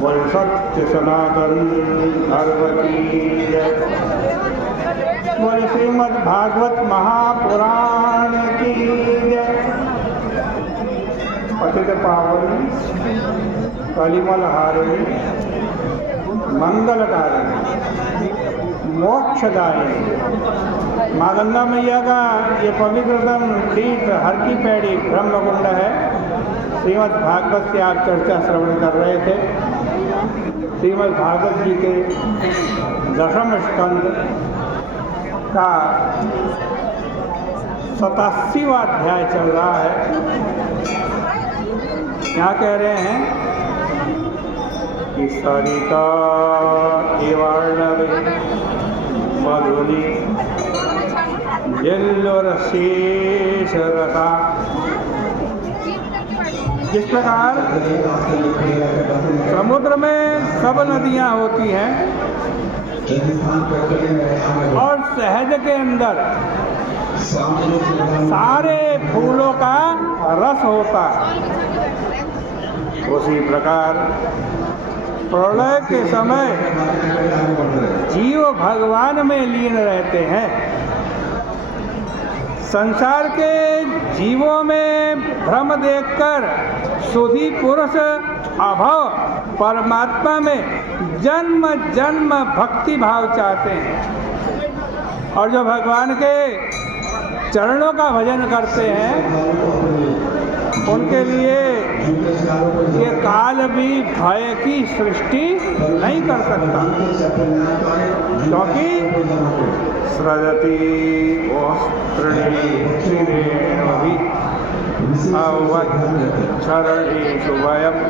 बोल सत्य सनातन धर्म की जय। बोल श्रीमद् भागवत महापुराण की जय। पतित पावनी कलिमल हारिणी मंगलकारिणी मोक्षदायिनी माँ गंगा मैया का ये पवित्रतम तीर्थ हर की पैड़ी ब्रह्मकुंड है। श्रीमद् भागवत की आप चर्चा श्रवण कर रहे थे। श्रीमद् भागवत जी के दशम स्कंद का 87वां अध्याय चल रहा है। यहाँ कह रहे हैं कि सरिता एवार्णवे मधुनी शेषरता। जिस प्रकार समुद्र में सब नदियाँ होती हैं और शहद के अंदर सारे फूलों का रस होता है, उसी प्रकार प्रलय के समय जीव भगवान में लीन रहते हैं। संसार के जीवों में भ्रम देखकर सुधी पुरुष अभव परमात्मा में जन्म जन्म भक्ति भाव चाहते हैं, और जो भगवान के चरणों का भजन करते हैं उनके लिए ये काल भी भय की सृष्टि नहीं कर सकता, क्योंकि सृजति चरणेषु वयम्।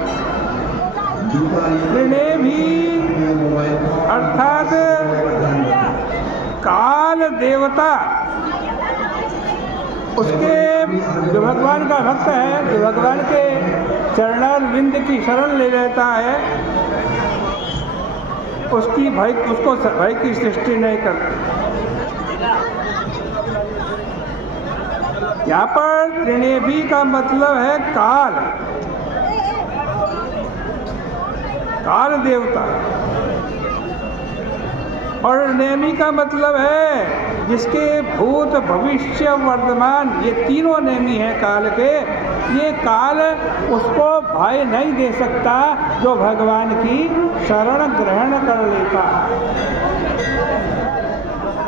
भी अर्थात काल देवता उसके जो भगवान का भक्त है, जो भगवान के चरणारविंद की शरण ले लेता है, उसको भय की सृष्टि नहीं करती। यहाँ पर त्रिनेवी का मतलब है काल देवता, और नेमी का मतलब है जिसके भूत भविष्य वर्तमान ये तीनों नेमी हैं काल के। ये काल उसको भय नहीं दे सकता जो भगवान की शरण ग्रहण कर लेता,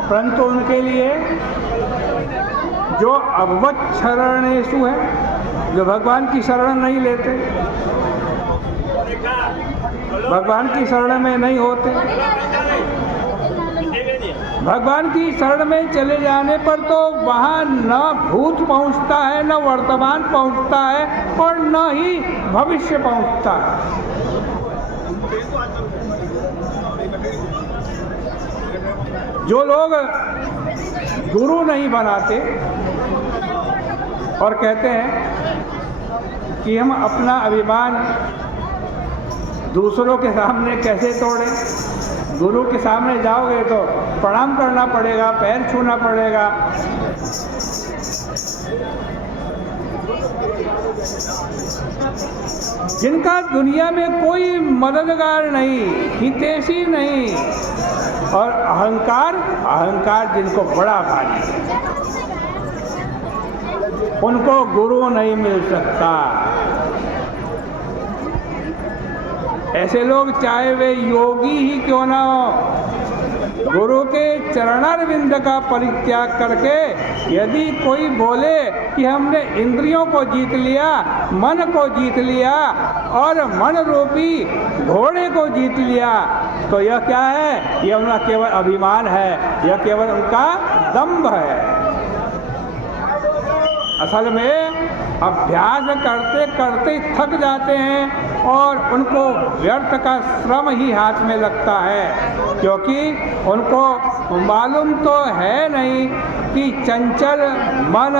परंतु उनके लिए जो अवच्छरणेषु है, जो भगवान की शरण नहीं लेते, भगवान की शरण में नहीं होते, भगवान की शरण में चले जाने पर तो वहाँ न भूत पहुँचता है, न वर्तमान पहुँचता है, और न ही भविष्य पहुँचता है। जो लोग गुरु नहीं बनाते और कहते हैं कि हम अपना अभिमान दूसरों के सामने कैसे तोड़ें, गुरु के सामने जाओगे तो प्रणाम करना पड़ेगा, पैर छूना पड़ेगा, जिनका दुनिया में कोई मददगार नहीं, हितैषी नहीं, और अहंकार जिनको बड़ा भारी है, उनको गुरु नहीं मिल सकता। ऐसे लोग चाहे वे योगी ही क्यों ना हो, गुरु के चरणारविंद का परित्याग करके यदि कोई बोले कि हमने इंद्रियों को जीत लिया, मन को जीत लिया और मन रूपी घोड़े को जीत लिया, तो यह क्या है? यह उनका केवल अभिमान है, यह केवल उनका दंभ है। असल में अभ्यास करते करते थक जाते हैं और उनको व्यर्थ का श्रम ही हाथ में लगता है, क्योंकि उनको मालूम तो है नहीं कि चंचल मन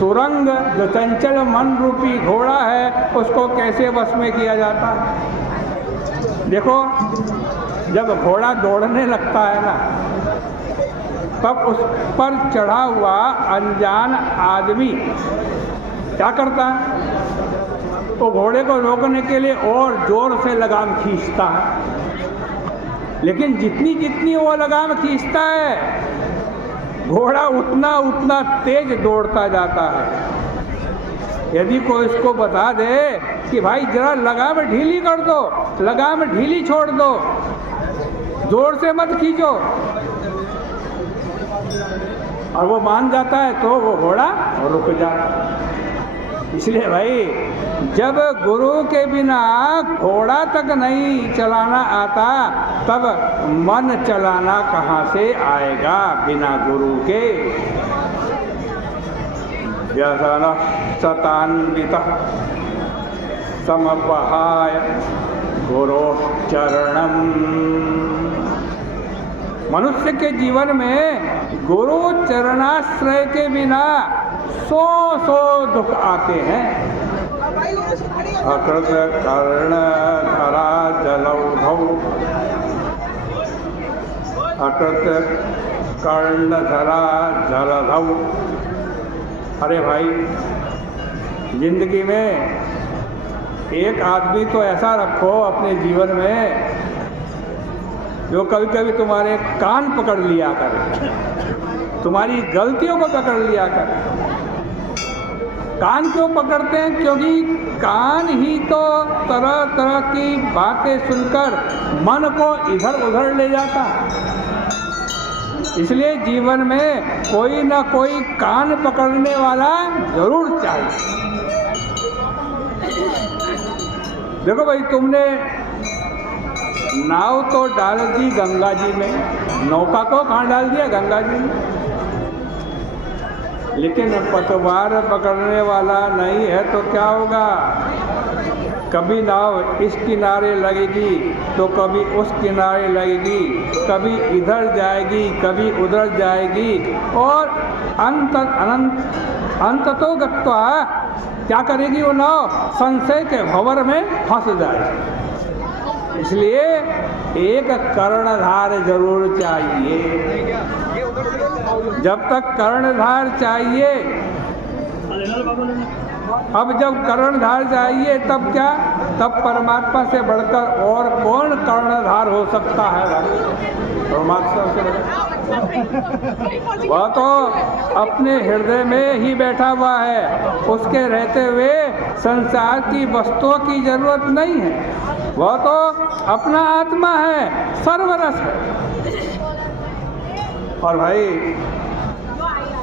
तुरंग, जो चंचल मन रूपी घोड़ा है, उसको कैसे वश में किया जाता है। देखो, जब घोड़ा दौड़ने लगता है ना, तब उस पर चढ़ा हुआ अनजान आदमी क्या करता है? वो घोड़े को रोकने के लिए और जोर से लगाम खींचता है, लेकिन जितनी जितनी वो लगाम खींचता है घोड़ा उतना उतना तेज दौड़ता जाता है। यदि कोई इसको बता दे कि भाई जरा लगाम ढीली कर दो, लगाम ढीली छोड़ दो, जोर से मत खींचो, और वो मान जाता है तो वो घोड़ा रुक जाता है। इसलिए भाई जब गुरु के बिना घोड़ा तक नहीं चलाना आता तब मन चलाना कहाँ से आएगा बिना गुरु के। व्यसन सतान्वितः समवहाय गुरो चरणम। मनुष्य के जीवन में गुरु चरणाश्रय के बिना सौ दुख आते हैं। अकृत कर्ण धरा जलौघौ, अकृत कर्ण धरा जलधौ। अरे भाई जिंदगी में एक आदमी तो ऐसा रखो अपने जीवन में जो कभी कभी तुम्हारे कान पकड़ लिया करे, तुम्हारी गलतियों को पकड़ लिया करे। कान क्यों पकड़ते हैं? क्योंकि कान ही तो तरह तरह की बातें सुनकर मन को इधर उधर ले जाता है। इसलिए जीवन में कोई ना कोई कान पकड़ने वाला जरूर चाहिए। देखो भाई, तुमने नाव तो डाल दी गंगा जी में, नौका को कहाँ डाल दिया? गंगा जी में। लेकिन पतवार पकड़ने वाला नहीं है तो क्या होगा? कभी नाव इस किनारे लगेगी तो कभी उस किनारे लगेगी, कभी इधर जाएगी कभी उधर जाएगी, और अंततो गत्वा क्या करेगी वो नाव? संशय के भंवर में फंस जाएगी। इसलिए एक कर्णधार जरूर चाहिए। जब तक कर्णधार चाहिए, अब जब कर्णधार चाहिए तब क्या? तब परमात्मा से बढ़कर और कौन कर्णधार हो सकता है? परमात्मा से बढ़कर वह तो अपने हृदय में ही बैठा हुआ है। उसके रहते हुए संसार की वस्तुओं की जरूरत नहीं है। वह तो अपना आत्मा है, सर्वरस है। और भाई